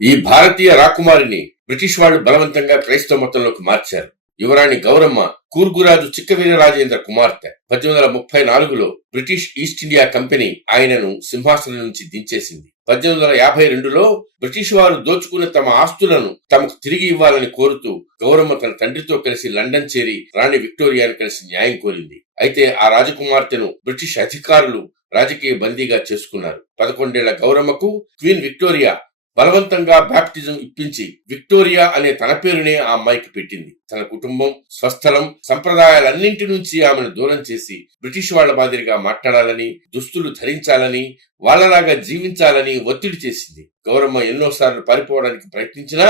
ఈ భారతీయ రాకుమారిని బ్రిటిష్ వాళ్ళు బలవంతంగా క్రైస్తవ మతంలోకి మార్చారు. యువరాణి గౌరమ్మ కూర్గురాజు చిక్కవీర రాజేంద్ర కుమార్తె పద్దెనిమిది వందల ముప్పై నాలుగులో బ్రిటిష్ ఈస్ట్ ఇండియా కంపెనీ ఆయనను సింహాసనం నుంచి దించేసింది. పద్దెనిమిది వందల యాభై రెండులో బ్రిటిష్ వారు దోచుకున్న తమ ఆస్తులను తమకు తిరిగి ఇవ్వాలని కోరుతూ గౌరమ్మ తన తండ్రితో కలిసి లండన్ చేరి రాణి విక్టోరియాను కలిసి న్యాయం కోరింది. అయితే ఆ రాజకుమార్తెను బ్రిటిష్ అధికారులు రాజకీయ బందీగా చేసుకున్నారు. పదకొండేళ్ళ గౌరమ్మకు క్వీన్ విక్టోరియా బలవంతంగా బ్యాప్టిజం ఇప్పించి విక్టోరియా అనే తన పేరునే ఆ అమ్మాయికి పెట్టింది. తన కుటుంబం స్వస్థలం సంప్రదాయాలన్నింటి నుంచి ఆమెను దూరం చేసి బ్రిటిష్ వాళ్ళ మాదిరిగా మాట్లాడాలని దుస్తులు ధరించాలని వాళ్ళలాగా జీవించాలని ఒత్తిడి చేసింది. గౌరమ్మ ఎన్నోసార్లు పారిపోవడానికి ప్రయత్నించినా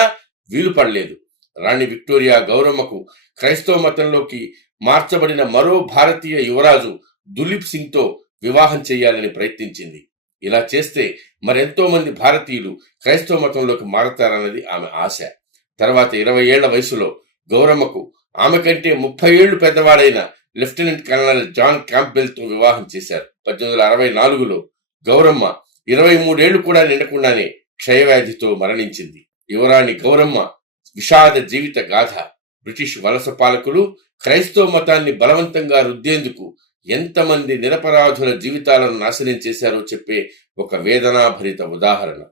వీలు పడలేదు. రాణి విక్టోరియా గౌరమ్మకు క్రైస్తవ మతంలోకి మార్చబడిన మరో భారతీయ యువరాజు దులీప్ సింగ్తో వివాహం చేయాలని ప్రయత్నించింది. ఇలా చేస్తే మరెంతో మంది భారతీయులు క్రైస్తవ మతంలోకి మారతారన్నది ఆమె ఆశ. తర్వాత ఇరవై ఏళ్ళ వయసులో గౌరమ్మకు ఆమె కంటే ముప్పై ఏళ్ళు పెద్దవాడైన లెఫ్టినెంట్ కర్నల్ జాన్ క్యాంప్బెల్తో వివాహం చేశారు. పద్దెనిమిది వందల అరవై నాలుగులో గౌరమ్మ ఇరవై మూడేళ్ళు కూడా నిండకుండానే క్షయవ్యాధితో మరణించింది. యువరాణి గౌరమ్మ విషాద జీవిత గాథ. బ్రిటిష్ వలస పాలకులు క్రైస్తవ మతాన్ని బలవంతంగా రుద్దేందుకు ఎంతమంది నిరపరాధుల జీవితాలను నాశనం చేశారో చెప్పే ఒక వేదనాభరిత ఉదాహరణ.